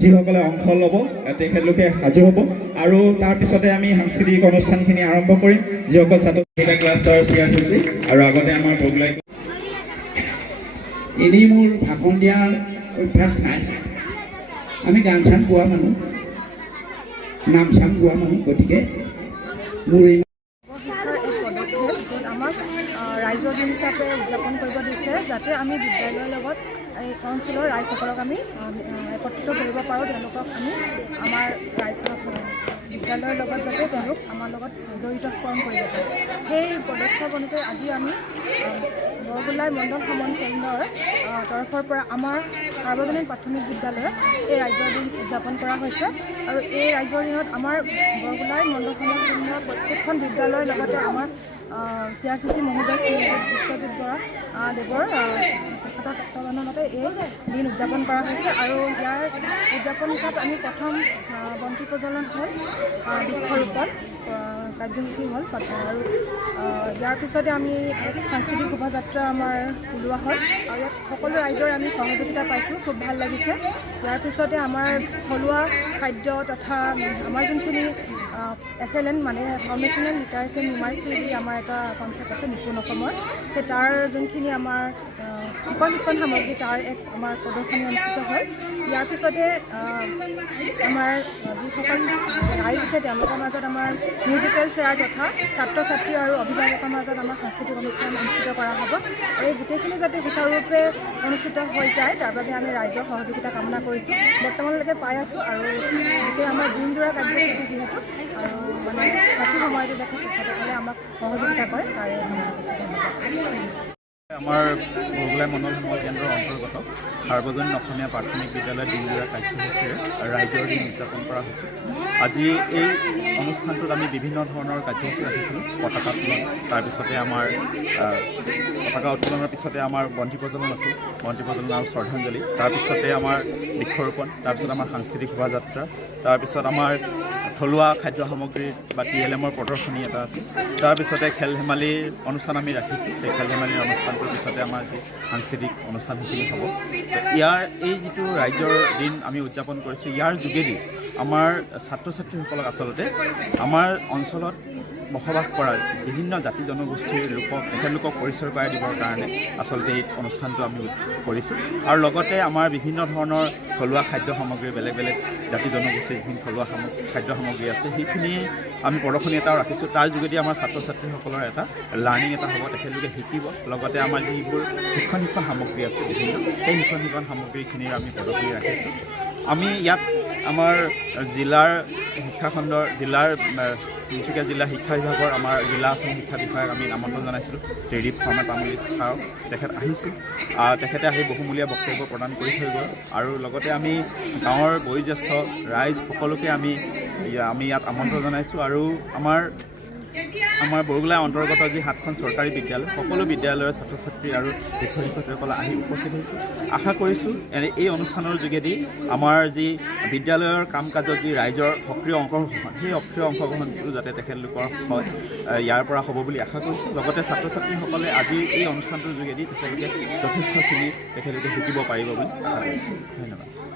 যিসকলে অংশ ল'ব তেখেতলোকে সাজু হ'ব আৰু তাৰ পিছতে আমি সাংস্কৃতিক অনুষ্ঠানখিনি আৰম্ভ কৰিম। যিসকল ছাত্ৰ ক্লাছৰ CRCC আৰু আগতে আমাৰ বগলাই এনেই মোৰ ভাষণ দিয়াৰ অভ্যাস নাই। আমি গান চান গোৱা মানুহ, নাম চাম গোৱা মানুহ, গতিকে মোৰ আমাক ৰাইজৰ দিন হিচাপে উদযাপন কৰিব দিছে, যাতে আমি বিদ্যালয়ৰ লগত এই অঞ্চলৰ ৰাইজসকলক আমি একত্ৰিত কৰিব পাৰোঁ। তেওঁলোকক আমি আমাৰ বিদ্যালয়ৰ লগত যাতে তেওঁলোক আমাৰ লগত জড়িতকৰণ কৰিব পাৰে। সেই পদক্ষেপ অনুযায়ী আজি আমি বৰগোলাই মণ্ডল সমন কেন্দ্ৰৰ তৰফৰ পৰা আমাৰ সাৰ্বজনীন প্ৰাথমিক বিদ্যালয়ত এই ৰাইজৰ দিন উদযাপন কৰা হৈছে। আৰু এই ৰাইজৰ দিনত আমাৰ বৰগোলাই মণ্ডল সমন কেন্দ্ৰৰ প্ৰত্যেকখন বিদ্যালয়ৰ লগতে আমাৰ CRCC মহোদয় শ্ৰী বিশ্বজিৎ বৰা দেৱৰ তেখেতৰ তত্বাৱধানতে এই দিন উদযাপন কৰা হৈছে। আৰু ইয়াৰ উদযাপন হিচাপে আমি প্ৰথম বন্তি প্ৰজ্বলন হ'ল, বৃক্ষৰোপণ কাৰ্যসূচী হ'ল আৰু ইয়াৰ পিছতে আমি সাংস্কৃতিক শোভাযাত্ৰা আমাৰ ওলোৱা হ'ল আৰু ইয়াত সকলো ৰাইজৰে আমি সহযোগিতা পাইছোঁ, খুব ভাল লাগিছে। ইয়াৰ পিছতে আমাৰ থলুৱা খাদ্য তথা আমাৰ যোনখিনি FLN মানে ফাউণ্ডেশ্যনেল লিটাৰেচি নিউমাৰ্চি বুলি আমাৰ এটা কনচেপ্ট আছে নিপুণ অসমৰ, সেই তাৰ যোনখিনি আমাৰ শিক্ষণ সামগ্ৰী তাৰ এক আমাৰ প্ৰদৰ্শনী অনুষ্ঠিত হ'ল। ইয়াৰ পিছতে আমাৰ যিসকল ৰাইজ আছে তেওঁলোকৰ মাজত আমাৰ মিউজিকেল চেয়াৰ তথা ছাত্ৰ ছাত্ৰী আৰু অভিভাৱকৰ মাজত আমাৰ সাংস্কৃতিক অনুষ্ঠান অনুষ্ঠিত কৰা হ'ব। আৰু এই গোটেইখিনি যাতে সুচাৰুৰূপে অনুষ্ঠিত হৈ যায় তাৰ বাবে আমি ৰাইজৰ সহযোগিতা কামনা কৰিছোঁ, বৰ্তমানলৈকে পাই আছোঁ। আৰু গোটেই আমাৰ দিনজোৰা কাৰ্যসূচী যিহেতু আৰু মানে বাকী সময়তে যাতে তেখেতসকলে আমাক সহযোগিতা কৰে তাৰে আমাৰ বৰগোলাই মণ্ডল সমন কেন্দ্ৰৰ অন্তৰ্গত সাৰ্বজনীন অসমীয়া প্ৰাথমিক বিদ্যালয় দিনজোৰা কাৰ্যসূচীৰে ৰাইজৰ দিন উদযাপন কৰা হৈছে। আজি এই অনুষ্ঠানটোত আমি বিভিন্ন ধৰণৰ কাৰ্যসূচী ৰাখিছিলোঁ। পতাকা উত্তোলন, তাৰপিছতে আমাৰ পতাকা উত্তোলনৰ পিছতে আমাৰ বন্তি প্ৰজ্বলন আছিল, বন্তি প্ৰজ্বলন আৰু শ্ৰদ্ধাঞ্জলি, তাৰপিছতে আমাৰ বৃক্ষৰোপণ, তাৰপিছত আমাৰ সাংস্কৃতিক শোভাযাত্ৰা, তাৰপিছত আমাৰ থলুৱা খাদ্য সামগ্ৰীৰ বা TLMৰ প্ৰদৰ্শনী এটা আছিল, তাৰপিছতে খেল ধেমালিৰ অনুষ্ঠান আমি ৰাখিছোঁ। সেই খেল ধেমালিৰ অনুষ্ঠানটোৰ পিছতে আমাৰ যি সাংস্কৃতিক অনুষ্ঠান সেইখিনি হ'ব। ইয়াৰ এই যিটো ৰাইজৰ দিন আমি উদযাপন কৰিছোঁ, ইয়াৰ যোগেদি আমাৰ ছাত্ৰ ছাত্ৰীসকলক আচলতে আমাৰ অঞ্চলত বসবাস কৰা বিভিন্ন জাতি জনগোষ্ঠীৰ তেখেতলোকক পৰিচয় কৰাই দিবৰ কাৰণে আচলতে এই অনুষ্ঠানটো আমি কৰিছোঁ। আৰু লগতে আমাৰ বিভিন্ন ধৰণৰ থলুৱা খাদ্য সামগ্ৰী, বেলেগ বেলেগ জাতি জনগোষ্ঠীৰ যিখিনি থলুৱা খাদ্য সামগ্ৰী আছে সেইখিনি আমি প্ৰদৰ্শনী এটাও ৰাখিছোঁ। তাৰ যোগেদি আমাৰ ছাত্ৰ ছাত্ৰীসকলৰ এটা লাৰ্ণিং এটা হ'ব, তেখেতলোকে শিকিব। লগতে আমাৰ যিবোৰ শিক্ষণ সামগ্ৰী আছে বিভিন্ন, সেই শিক্ষণ সামগ্ৰীখিনিৰ আমি প্ৰদৰ্শনী ৰাখিছোঁ। আমি ইয়াত আমাৰ জিলাৰ শিক্ষাখণ্ডৰ তিনিচুকীয়া জিলা শিক্ষা বিভাগৰ আমাৰ জিলা আছাম শিক্ষা বিষয়াক আমি আমন্ত্ৰণ জনাইছিলোঁ। ত্ৰিদীপ শৰ্মা তামুলী ছাৰক, তেখেত আহিছিল। তেখেতে আহি বহুমূলীয়া বক্তব্য প্ৰদান কৰি থৈ গ'ল। আৰু লগতে আমি গাঁৱৰ বয়োজ্যেষ্ঠ ৰাইজ সকলোকে আমি ইয়াত আমন্ত্ৰণ জনাইছোঁ। আৰু আমাৰ আমাৰ বৰগোলাই অন্তৰ্গত যি 7খন চৰকাৰী বিদ্যালয় সকলো বিদ্যালয়ৰ ছাত্ৰ ছাত্ৰী আৰু শিক্ষক শিক্ষয়িত্ৰীসকলে আহি উপস্থিত হৈছে আশা কৰিছোঁ এই অনুষ্ঠানৰ যোগেদি আমাৰ যি বিদ্যালয়ৰ কাম কাজত যি ৰাইজৰ সক্ৰিয় অংশগ্ৰহণ সেই সক্ৰিয় অংশগ্ৰহণটো যাতে তেখেতলোকৰ হয় ইয়াৰ পৰা হ'ব বুলি আশা কৰিছোঁ লগতে ছাত্ৰ ছাত্ৰীসকলে আজি এই অনুষ্ঠানটোৰ যোগেদি তেখেতলোকে যথেষ্টখিনি তেখেতলোকে শিকিব পাৰিব বুলি আশা কৰিছোঁ ধন্যবাদ